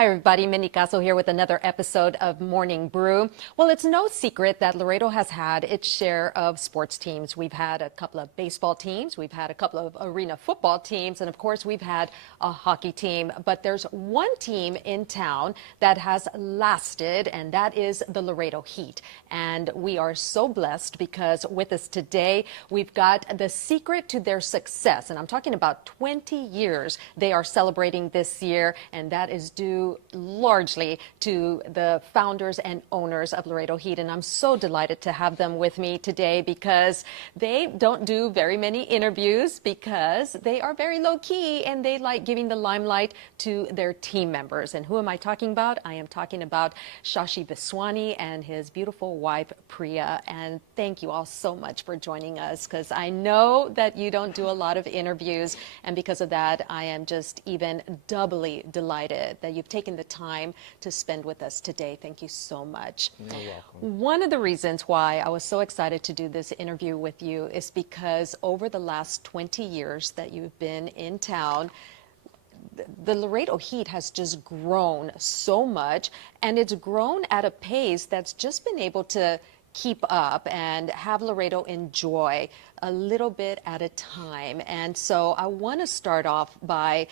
Hi, everybody. Minnie Caso here with another episode of Morning Brew. Well, it's no secret that Laredo has had its share of sports teams. We've had a couple of baseball teams, we've had a couple of arena football teams, and of course, we've had a hockey team. But there's one team in town that has lasted, and that is the Laredo Heat. And we are so blessed because with us today, we've got the secret to their success. And I'm talking about 20 years they are celebrating this year, and that is due largely to the founders and owners of Laredo Heat. And I'm so delighted to have them with me today because they don't do very many interviews because they are very low key and they like giving the limelight to their team members. And who am I talking about? I am talking about Shashi Vaswani and his beautiful wife, Priya. And thank you all so much for joining us because I know that you don't do a lot of interviews. And because of that, I am just even doubly delighted that you've taken the time to spend with us today. Thank you so much. You're welcome. One of the reasons why I was so excited to do this interview with you is because over the last 20 years that you've been in town, the Laredo Heat has just grown so much, and it's grown at a pace that's just been able to keep up and have Laredo enjoy a little bit at a time. And so I want to start off by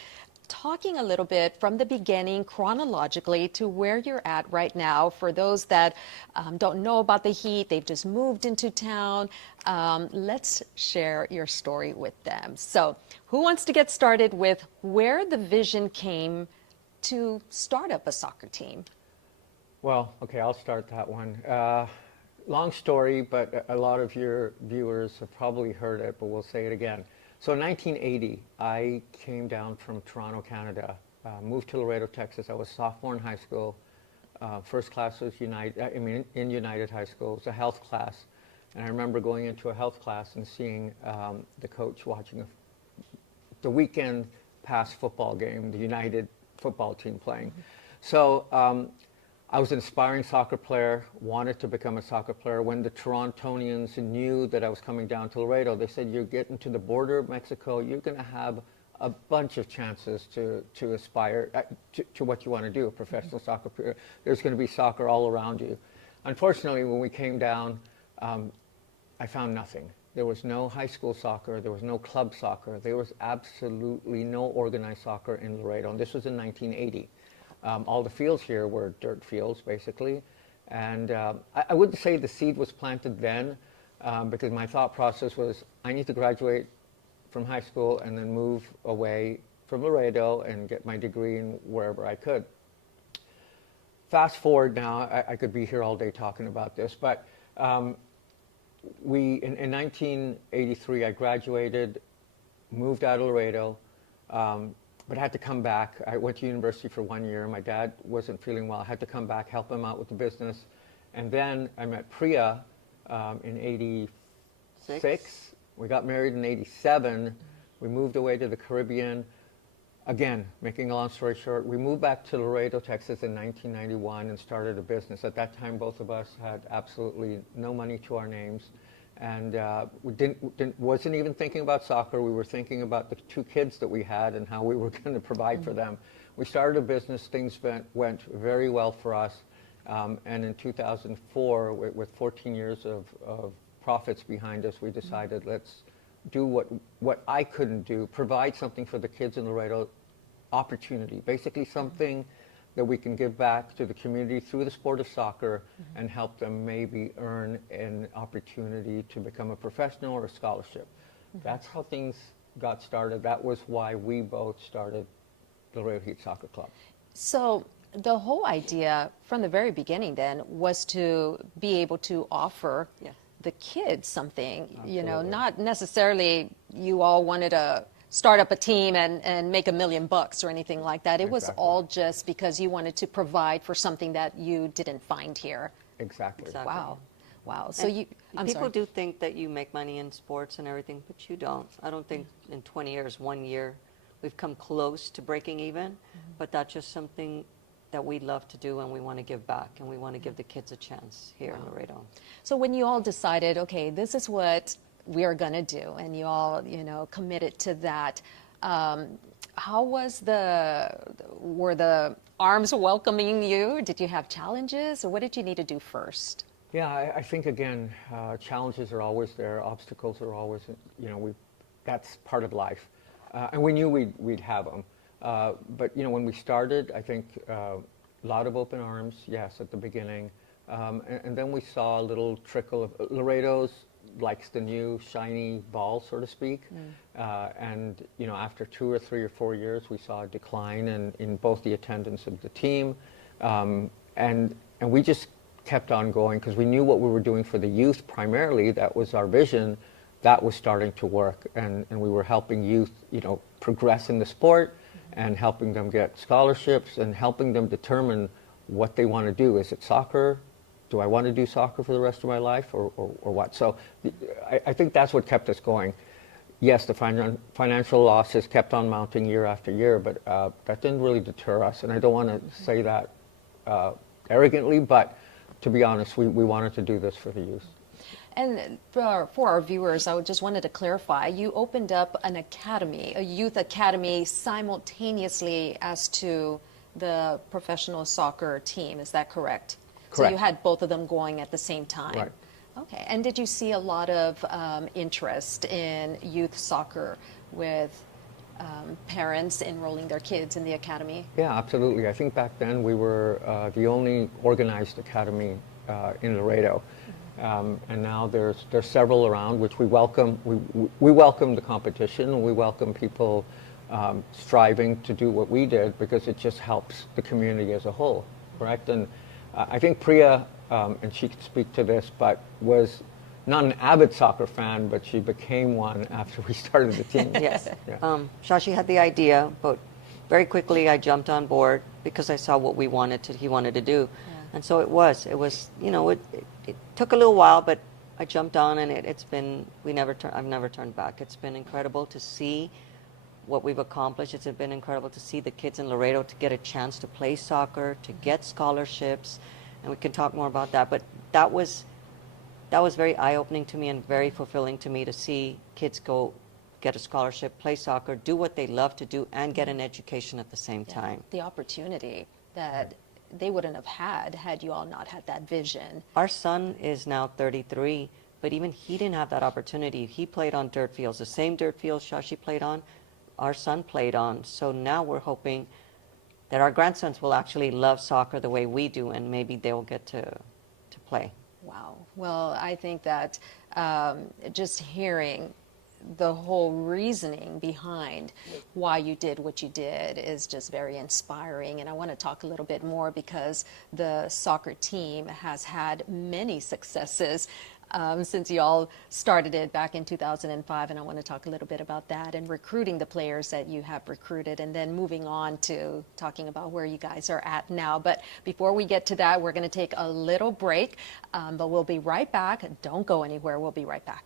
talking a little bit from the beginning chronologically to where you're at right now. For those that don't know about the Heat, they've just moved into town. Let's share your story with them. So who wants to get started with where the vision came to start up a soccer team? Well, okay, I'll start that one. Long story, but a lot of your viewers have probably heard it, but we'll say it again. So in 1980, I came down from Toronto, Canada, moved to Laredo, Texas. I was a sophomore in high school. First class was in United High School. It was a health class. And I remember going into a health class and seeing the coach watching the weekend past football game, the United football team playing. So I was an aspiring soccer player, wanted to become a soccer player. When the Torontonians knew that I was coming down to Laredo, they said, you're getting to the border of Mexico, you're going to have a bunch of chances to aspire to what you want to do, a professional soccer player. There's going to be soccer all around you. Unfortunately, when we came down, I found nothing. There was no high school soccer, there was no club soccer, there was absolutely no organized soccer in Laredo, and this was in 1980. All the fields here were dirt fields, basically. And I wouldn't say the seed was planted then, because my thought process was, I need to graduate from high school and then move away from Laredo and get my degree in wherever I could. Fast forward now, I could be here all day talking about this, but in 1983, I graduated, moved out of Laredo, but I had to come back. I went to university for 1 year. My dad wasn't feeling well. I had to come back, help him out with the business. And then I met Priya in 86. We got married in 87. We moved away to the Caribbean. Again, making a long story short, we moved back to Laredo, Texas in 1991 and started a business. At that time, both of us had absolutely no money to our names. And we wasn't even thinking about soccer. We were thinking about the two kids that we had and how we were going to provide for them. We started a business. Things went very well for us. And in 2004, with 14 years of profits behind us, we decided let's do what I couldn't do, provide something for the kids in Laredo, opportunity, basically something that we can give back to the community through the sport of soccer and help them maybe earn an opportunity to become a professional or a scholarship. That's how things got started. That was why we both started the Laredo Heat Soccer Club. So the whole idea from the very beginning then was to be able to offer the kids something. Absolutely. You know, not necessarily you all wanted to start up a team and make $1 million or anything like that. It was all just because you wanted to provide for something that you didn't find here. Exactly. Wow. So people do think that you make money in sports and everything, but you don't. I don't think in 20 years, 1 year, we've come close to breaking even, but that's just something that we love to do and we want to give back and we want to give the kids a chance here in Laredo. So when you all decided, okay, this is what we are going to do, and you all, you know, committed to that, How were the arms welcoming you? Did you have challenges, or what did you need to do first? Yeah, I think again, challenges are always there. Obstacles are always, that's part of life, and we knew we'd have them. But when we started, I think a lot of open arms, yes, at the beginning, and then we saw a little trickle of Laredo's likes the new shiny ball, so to speak, and after 2 or 3 or 4 years, we saw a decline in both the attendance of the team, and we just kept on going because we knew what we were doing for the youth primarily. That was our vision. That was starting to work, and we were helping youth, progress in the sport, and helping them get scholarships, and helping them determine what they want to do. Is it soccer? Do I want to do soccer for the rest of my life, or what? So I think that's what kept us going. Yes, the financial losses kept on mounting year after year, but that didn't really deter us. And I don't want to say that arrogantly, but to be honest, we wanted to do this for the youth. And for our viewers, I just wanted to clarify, you opened up an academy, a youth academy, simultaneously as to the professional soccer team. Is that correct? Correct. So you had both of them going at the same time? Right. Okay. And did you see a lot of interest in youth soccer with parents enrolling their kids in the academy? Yeah, absolutely. I think back then we were the only organized academy in Laredo. And now there's several around, which we welcome. We welcome the competition. We welcome people striving to do what we did, because it just helps the community as a whole, correct? And I think Priya, and she could speak to this, but was not an avid soccer fan, but she became one after we started the team. Yes. Yeah. Shashi had the idea, but very quickly I jumped on board because I saw what he wanted to do. Yeah. And so it was, it took a little while, but I jumped on, and I've never turned back. It's been incredible to see what we've accomplished. It's been incredible to see the kids in Laredo to get a chance to play soccer, to get scholarships, and we can talk more about that. But that was very eye-opening to me and very fulfilling to me to see kids go get a scholarship, play soccer, do what they love to do, and get an education at the same time. The opportunity that they wouldn't have had you all not had that vision. Our son is now 33, but even he didn't have that opportunity. He played on dirt fields, the same dirt fields Shashi played on, our son played on. So now we're hoping that our grandsons will actually love soccer the way we do, and maybe they'll get to play. Wow. Well, I think that just hearing the whole reasoning behind why you did what you did is just very inspiring. And I want to talk a little bit more, because the soccer team has had many successes since you all started it back in 2005. And I want to talk a little bit about that and recruiting the players that you have recruited, and then moving on to talking about where you guys are at now. But before we get to that, we're going to take a little break, but we'll be right back. Don't go anywhere. We'll be right back.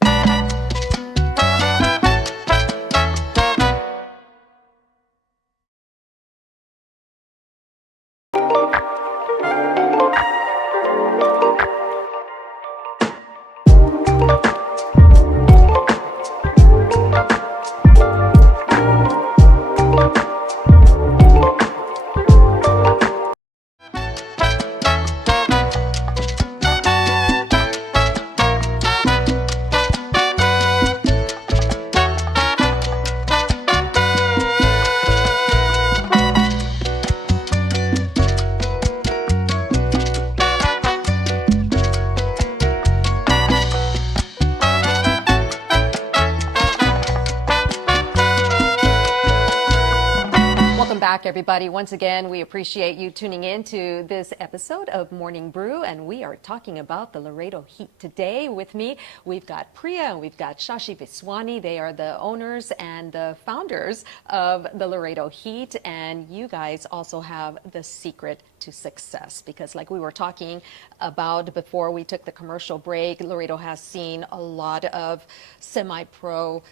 Back, everybody. Once again, we appreciate you tuning in to this episode of Morning Brew, and we are talking about the Laredo Heat today. With me, we've got Priya and we've got Shashi Vaswani. They are the owners and the founders of the Laredo Heat, and you guys also have the secret to success, because like we were talking about before we took the commercial break, Laredo has seen a lot of semi-pro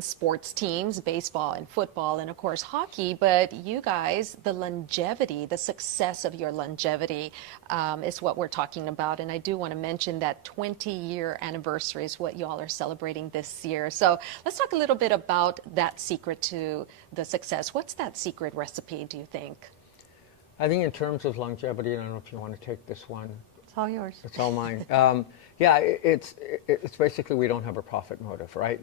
sports teams, baseball and football, and of course hockey. But you guys, the longevity, the success of your longevity is what we're talking about. And I do want to mention that 20-year anniversary is what y'all are celebrating this year. So let's talk a little bit about that secret to the success. What's that secret recipe, do you think? I think in terms of longevity, and I don't know if you want to take this one. It's all yours. It's all mine. Yeah, it's basically we don't have a profit motive, right?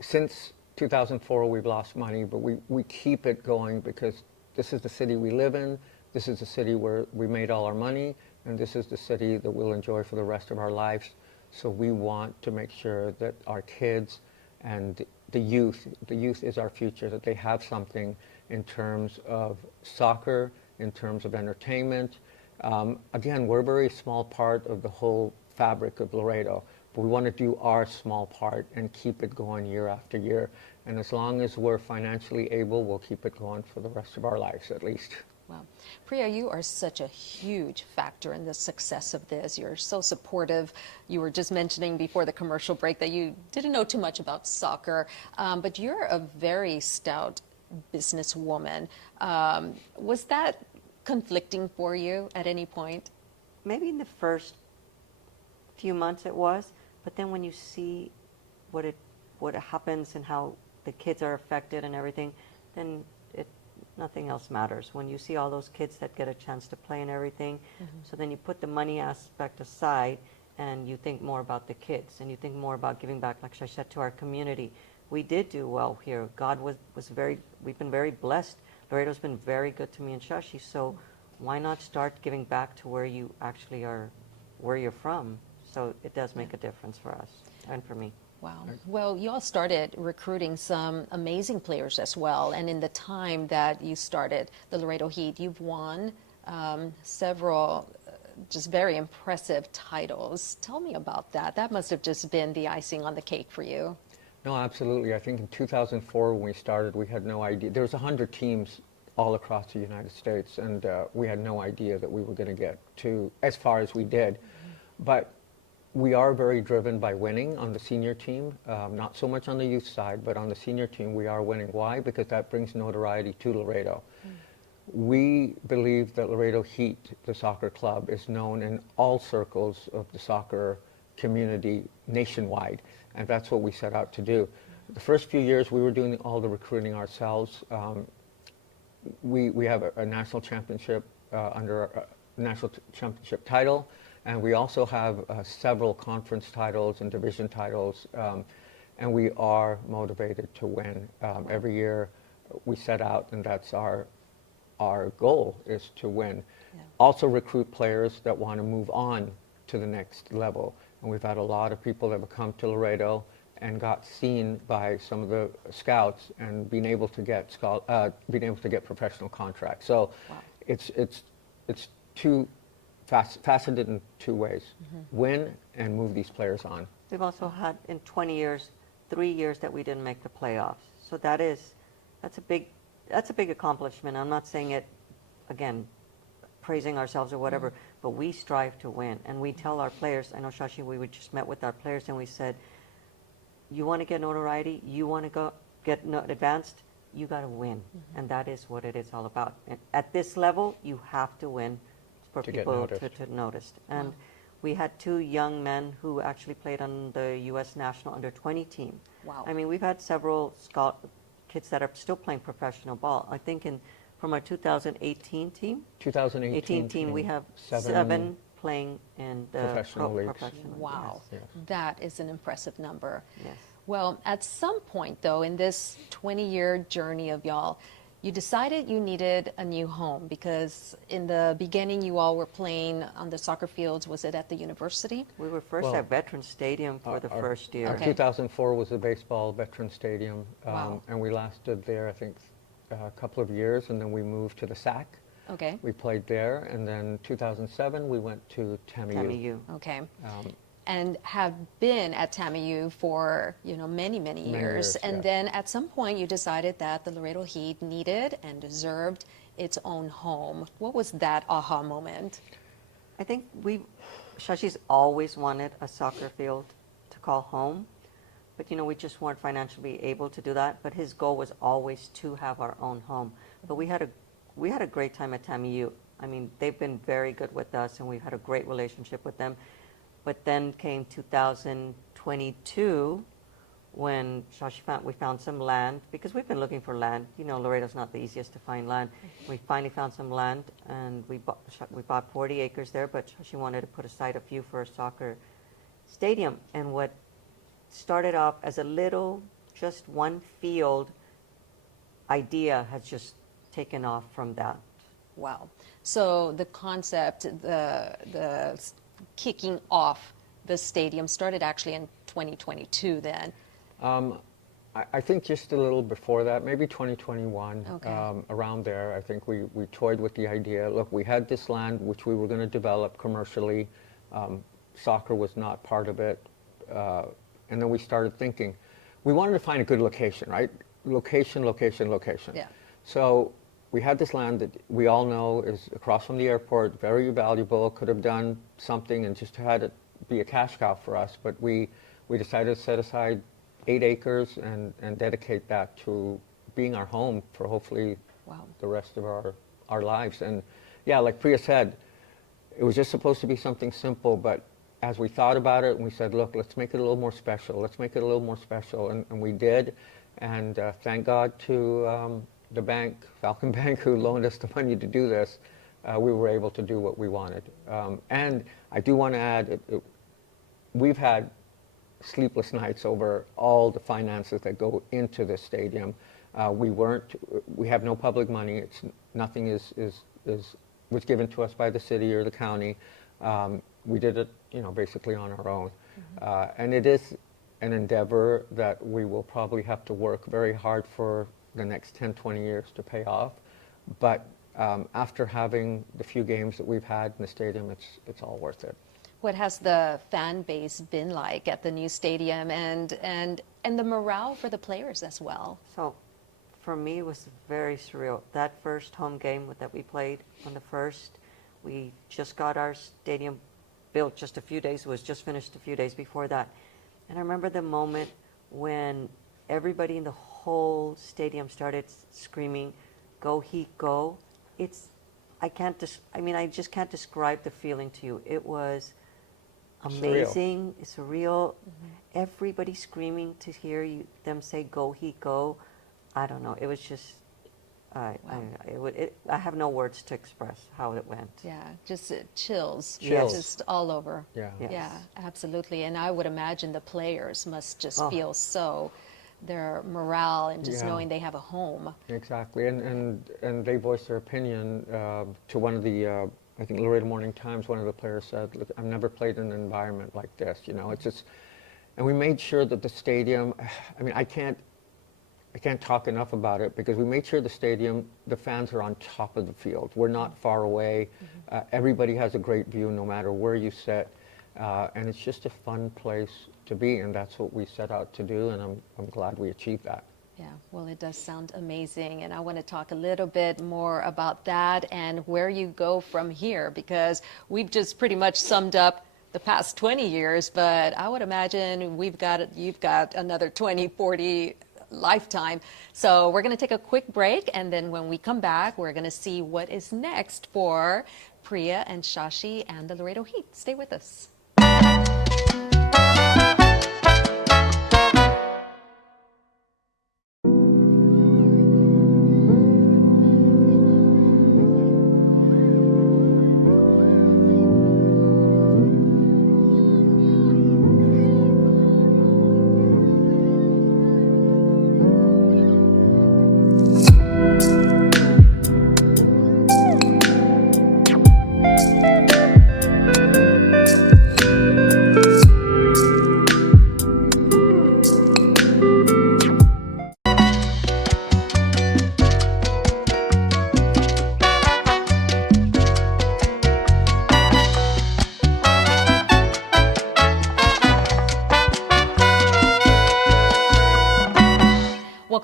Since 2004, we've lost money, but we keep it going because this is the city we live in, this is the city where we made all our money, and this is the city that we'll enjoy for the rest of our lives. So we want to make sure that our kids and the youth is our future, that they have something in terms of soccer, in terms of entertainment. Again, we're a very small part of the whole fabric of Laredo, but we want to do our small part and keep it going year after year. And as long as we're financially able, we'll keep it going for the rest of our lives at least. Wow. Priya, you are such a huge factor in the success of this. You're so supportive. You were just mentioning before the commercial break that you didn't know too much about soccer, but you're a very stout businesswoman. Was that conflicting for you at any point? Maybe in the first few months it was, but then when you see what happens and how the kids are affected and everything, then nothing else matters. When you see all those kids that get a chance to play and everything, so then you put the money aspect aside and you think more about the kids and you think more about giving back, like Shashi said, to our community. We did do well here. God was we've been very blessed. Laredo's been very good to me and Shashi, so why not start giving back to where you actually are, where you're from? So it does make a difference for us and for me. Wow. Well, you all started recruiting some amazing players as well. And in the time that you started the Laredo Heat, you've won several just very impressive titles. Tell me about that. That must have just been the icing on the cake for you. No, absolutely. I think in 2004 when we started, we had no idea. There was 100 teams all across the United States, and we had no idea that we were going to get to as far as we did. But we are very driven by winning on the senior team, not so much on the youth side, but on the senior team we are winning. Why? Because that brings notoriety to Laredo. We believe that Laredo Heat, the soccer club, is known in all circles of the soccer community nationwide, and that's what we set out to do. The first few years we were doing all the recruiting ourselves. We have a national championship under a national championship title. And we also have several conference titles and division titles, and we are motivated to win. Every year we set out, and that's our goal, is to win. Yeah. Also recruit players that want to move on to the next level. And we've had a lot of people that have come to Laredo and got seen by some of the scouts and being able to get professional contracts. So wow. It's two faceted in two ways: win and move these players on. We've also had in 20 years, 3 years that we didn't make the playoffs. So that's a big accomplishment. I'm not saying it again, praising ourselves or whatever, but we strive to win, and we tell our players. I know Shashi, we just met with our players and we said, you want to get notoriety, you want to go get advanced, you got to win, and that is what it is all about. And at this level, you have to win for people to notice. And wow. We had 2 young men who actually played on the U.S. national under-20 team. Wow. I mean, we've had several kids that are still playing professional ball. I think from our 2018 team, we have 7 playing in the professional leagues. Wow, yes. That is an impressive number. Yes. Well, at some point, though, in this 20-year journey of y'all, you decided you needed a new home, because in the beginning you all were playing on the soccer fields. Was it at the university? We were first at Veterans Stadium for the first year. Okay. 2004 was the baseball Veterans Stadium, Wow. and we lasted there, I think, a couple of years, and then we moved to the SAC. Okay. We played there, and then 2007 we went to TAMIU. Okay. And have been at TAMIU for many years. And yeah. Then at some point you decided that the Laredo Heat needed and deserved its own home. What was that aha moment? I think Shashi's always wanted a soccer field to call home, but we just weren't financially able to do that. But his goal was always to have our own home. But we had a great time at TAMIU. I mean, they've been very good with us, and we've had a great relationship with them. But then came 2022, when we found some land, because we've been looking for land. Laredo's not the easiest to find land. We finally found some land, and we bought 40 acres there, but she wanted to put aside a few for a soccer stadium. And what started off as a little, just one field idea has just taken off from that. Wow. So the concept, the kicking off the stadium started actually in 2022 then. I think just a little before that, maybe 2021, Okay. around there. I think we toyed with the idea. Look, we had this land which we were going to develop commercially. Soccer was not part of it. And then we started thinking, we wanted to find a good location, right? Location. Yeah. So we had this land that we all know is across from the airport, very valuable, could have done something and just had it be a cash cow for us. But we decided to set aside 8 acres and dedicate that to being our home for hopefully Wow. the rest of our lives. And yeah, like Priya said, it was just supposed to be something simple, but as we thought about it, and we said, look, let's make it a little more special. Let's make it a little more special. And we did. And thank God to the bank, Falcon Bank, who loaned us the money to do this, we were able to do what we wanted. And I do want to add, we've had sleepless nights over all the finances that go into this stadium. We have no public money. Nothing was given to us by the city or the county. We did it, basically on our own. And it is an endeavor that we will probably have to work very hard for the next 10, 20 years to pay off. But after having the few games that we've had in the stadium, it's all worth it. What has the fan base been like at the new stadium and the morale for the players as well? So for me, it was very surreal. That first home game that we played on the first, we just got our stadium built just a few days. It was just finished a few days before that. And I remember the moment when everybody in the whole stadium started screaming, "Go Heat, go!" I just can't describe the feeling to you. It was amazing, surreal. Everybody screaming to hear them say, "Go Heat, go!" I don't know. It was just, I have no words to express how it went. Yeah, just chills. Chills. Just all over. Yeah. Yes. Yeah, absolutely. And I would imagine the players must just feel their morale and just knowing they have a home. Exactly, and they voiced their opinion to one of the, I think Laredo Morning Times, one of the players said, "Look, I've never played in an environment like this, it's just," and we made sure that the stadium, I can't talk enough about it because we made sure the stadium, the fans are on top of the field. We're not far away. Everybody has a great view no matter where you sit. And it's just a fun place to be, and that's what we set out to do, and I'm glad we achieved that. Yeah, well, it does sound amazing, and I want to talk a little bit more about that and where you go from here, because we've just pretty much summed up the past 20 years, but I would imagine you've got another 20, 40 lifetime. So we're going to take a quick break, and then when we come back, we're going to see what is next for Priya and Shashi and the Laredo Heat. Stay with us.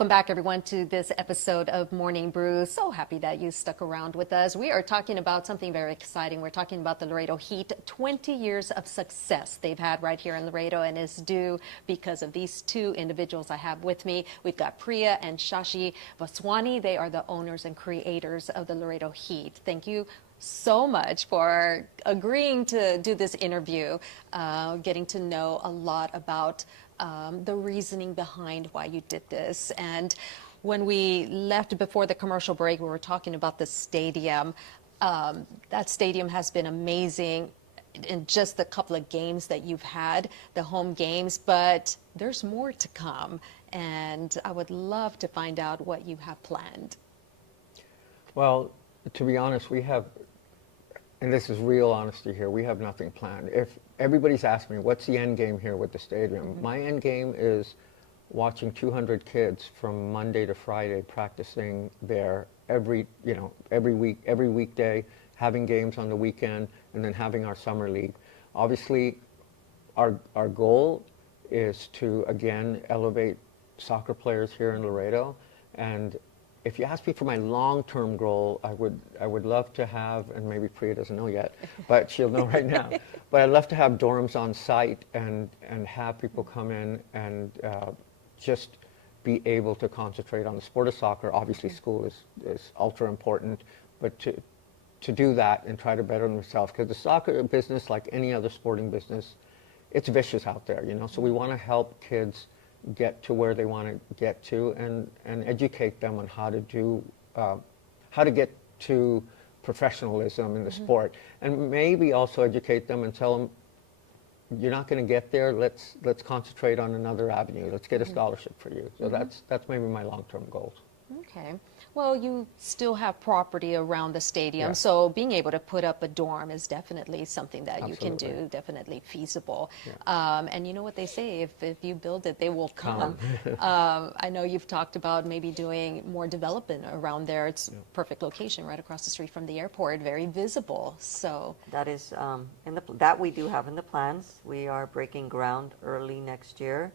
Welcome back, everyone, to this episode of Morning Brew. So happy that you stuck around with us. We are talking about something very exciting. We're talking about the Laredo Heat, 20 years of success they've had right here in Laredo, and is due because of these two individuals I have with me. We've got Priya and Shashi Vaswani. They are the owners and creators of the Laredo Heat. Thank you so much for agreeing to do this interview, getting to know a lot about the reasoning behind why you did this. And when we left before the commercial break, we were talking about the stadium. That stadium has been amazing in just the couple of games that you've had, the home games, but there's more to come. And I would love to find out what you have planned. Well, to be honest, we have, and this is real honesty here, we have nothing planned. If everybody's asked me, what's the end game here with the stadium? My end game is watching 200 kids from Monday to Friday practicing there every week, every weekday, having games on the weekend, and then having our summer league. Obviously, our goal is to, again, elevate soccer players here in Laredo. And if you ask me for my long-term goal, I would love to have, and maybe Priya doesn't know yet, but she'll know right now. But I'd love to have dorms on site and have people come in and just be able to concentrate on the sport of soccer. Obviously, school is ultra important, but to do that and try to better themselves, because the soccer business, like any other sporting business, it's vicious out there, you know. So we want to help kids get to where they want to get to, and educate them on how to get to professionalism in the sport, and maybe also educate them and tell them, you're not going to get there, let's concentrate on another avenue, let's get a scholarship for you. So that's maybe my long-term goals. Okay. Well, you still have property around the stadium, Yeah. so being able to put up a dorm is definitely something that you can Absolutely. do, definitely feasible. Yeah. And you know what they say, if you build it, they will come. Come. I know you've talked about maybe doing more development around there. It's perfect location right across the street from the airport, very visible. So That is, that we do have in the plans. We are breaking ground early next year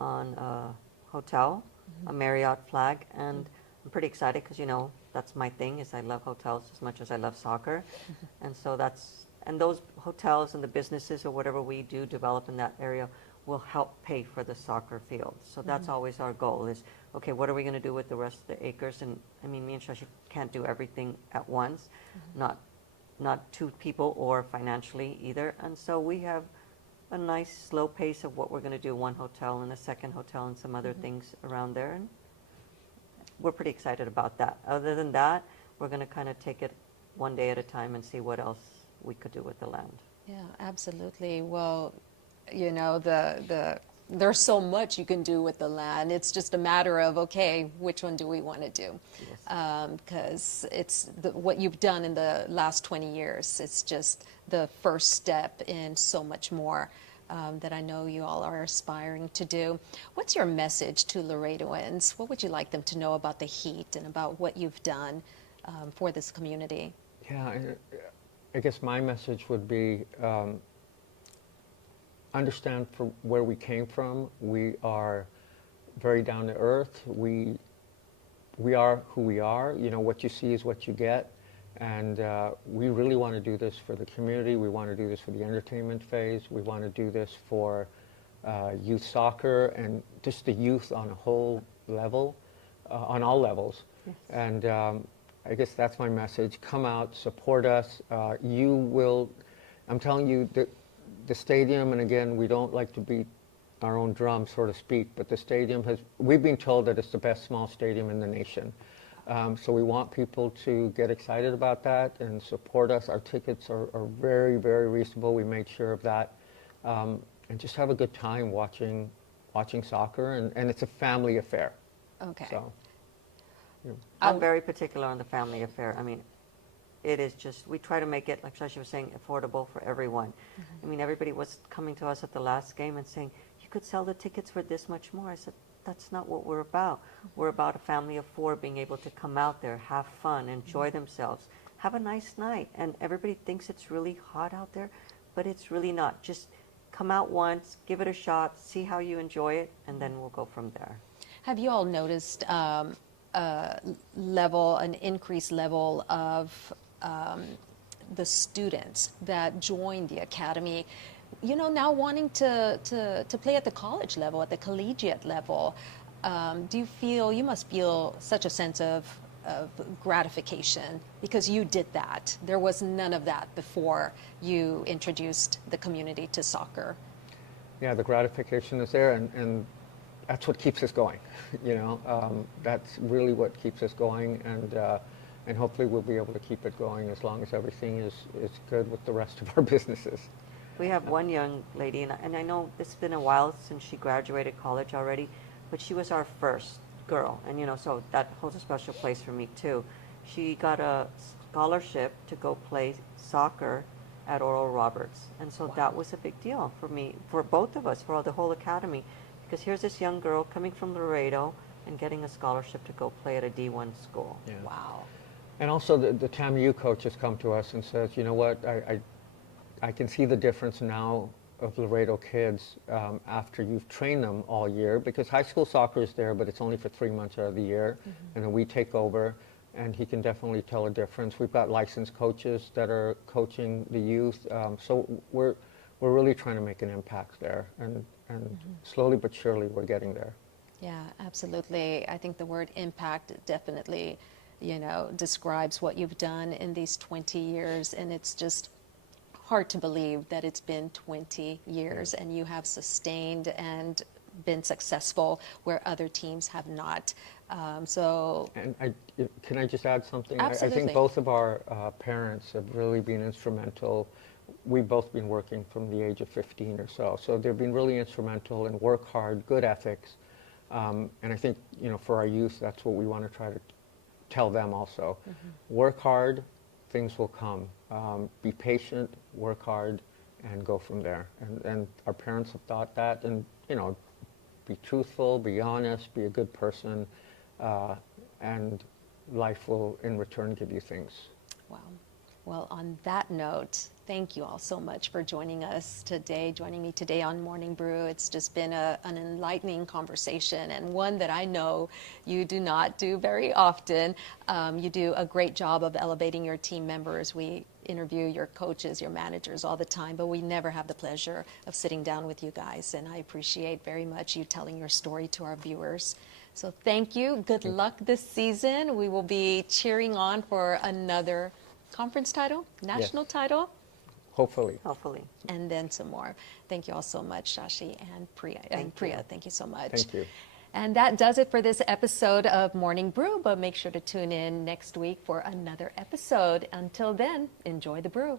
on a hotel, a Marriott flag, and I'm pretty excited because, you know, that's my thing, is I love hotels as much as I love soccer. And so and those hotels and the businesses or whatever we do develop in that area will help pay for the soccer field. So that's always our goal is, okay, what are we going to do with the rest of the acres? And I mean, me and Shashi can't do everything at once, not two people or financially either. And so we have a nice slow pace of what we're going to do, one hotel and a second hotel and some other things around there. And we're pretty excited about that. Other than that, we're going to kind of take it one day at a time and see what else we could do with the land. yeah, absolutely. Well, you know, there's so much you can do with the land. It's just a matter of, okay, which one do we want to do? Yes. Because it's what you've done in the last 20 years. It's just the first step in so much more that I know you all are aspiring to do. What's your message to Laredoans? What would you like them to know about the Heat and about what you've done for this community? Yeah, I guess my message would be, understand from where we came from. We are very down to earth. We are who we are. You know, what you see is what you get. And we really want to do this for the community. We want to do this for the entertainment phase. We want to do this for youth soccer and just the youth on a whole level, on all levels. Yes. And I guess that's my message. Come out, support us. You will, I'm telling you, the stadium, and again, we don't like to beat our own drum, so to speak, but the stadium we've been told that it's the best small stadium in the nation. So we want people to get excited about that and support us. Our tickets are very, very reasonable. We made sure of that. And just have a good time watching soccer, and it's a family affair. Okay. So, yeah. I'm very particular on the family affair. I mean, it is just, we try to make it, like Shashi was saying, affordable for everyone. I mean, everybody was coming to us at the last game and saying, you could sell the tickets for this much more. I said, that's not what we're about. We're about a family of four being able to come out there, have fun, enjoy themselves, have a nice night. And everybody thinks it's really hot out there, but it's really not. Just come out once, give it a shot, see how you enjoy it, and then we'll go from there. Have you all noticed an increased level of the students that join the academy, you know, now wanting to play at the college level, at the collegiate level? Do you feel, you must feel such a sense of gratification because you did that. There was none of that before you introduced the community to soccer. Yeah, the gratification is there, and that's what keeps us going. You know, that's really what keeps us going, and hopefully we'll be able to keep it going as long as everything is good with the rest of our businesses. We have one young lady, and I know it's been a while since she graduated college already, but she was our first girl, and you know, so that holds a special place for me too. She got a scholarship to go play soccer at Oral Roberts, and so that was a big deal for me, for both of us, for the whole academy, because here's this young girl coming from Laredo and getting a scholarship to go play at a D1 school. Yeah. Wow. And also the TAMU coaches come to us and says, you know what, I can see the difference now of Laredo kids after you've trained them all year, because high school soccer is there, but it's only for 3 months out of the year, and then we take over, and he can definitely tell a difference. We've got licensed coaches that are coaching the youth, so we're really trying to make an impact there, and slowly but surely we're getting there. Yeah, absolutely. I think the word impact definitely, you know, describes what you've done in these 20 years, and it's just hard to believe that it's been 20 years and you have sustained and been successful where other teams have not. And can I just add something? Absolutely. I think both of our parents have really been instrumental. We've both been working from the age of 15 or so. So they've been really instrumental in work hard, good ethics. And I think, you know, for our youth, that's what we want to try to tell them also. Work hard, things will come. Be patient, work hard, and go from there. And our parents have thought that, and, you know, be truthful, be honest, be a good person, and life will in return give you things. Wow. Well, on that note, thank you all so much for joining us today, joining me today on Morning Brew. It's just been an enlightening conversation, and one that I know you do not do very often. You do a great job of elevating your team members. We interview your coaches, your managers all the time, but we never have the pleasure of sitting down with you guys, and I appreciate very much you telling your story to our viewers. So thank you. Good luck this season. We will be cheering on for another conference title, national title, Hopefully. Hopefully. and then some more. Thank you all so much, Shashi and Priya. Thank you so much. Thank you. And that does it for this episode of Morning Brew, but make sure to tune in next week for another episode. Until then, enjoy the brew.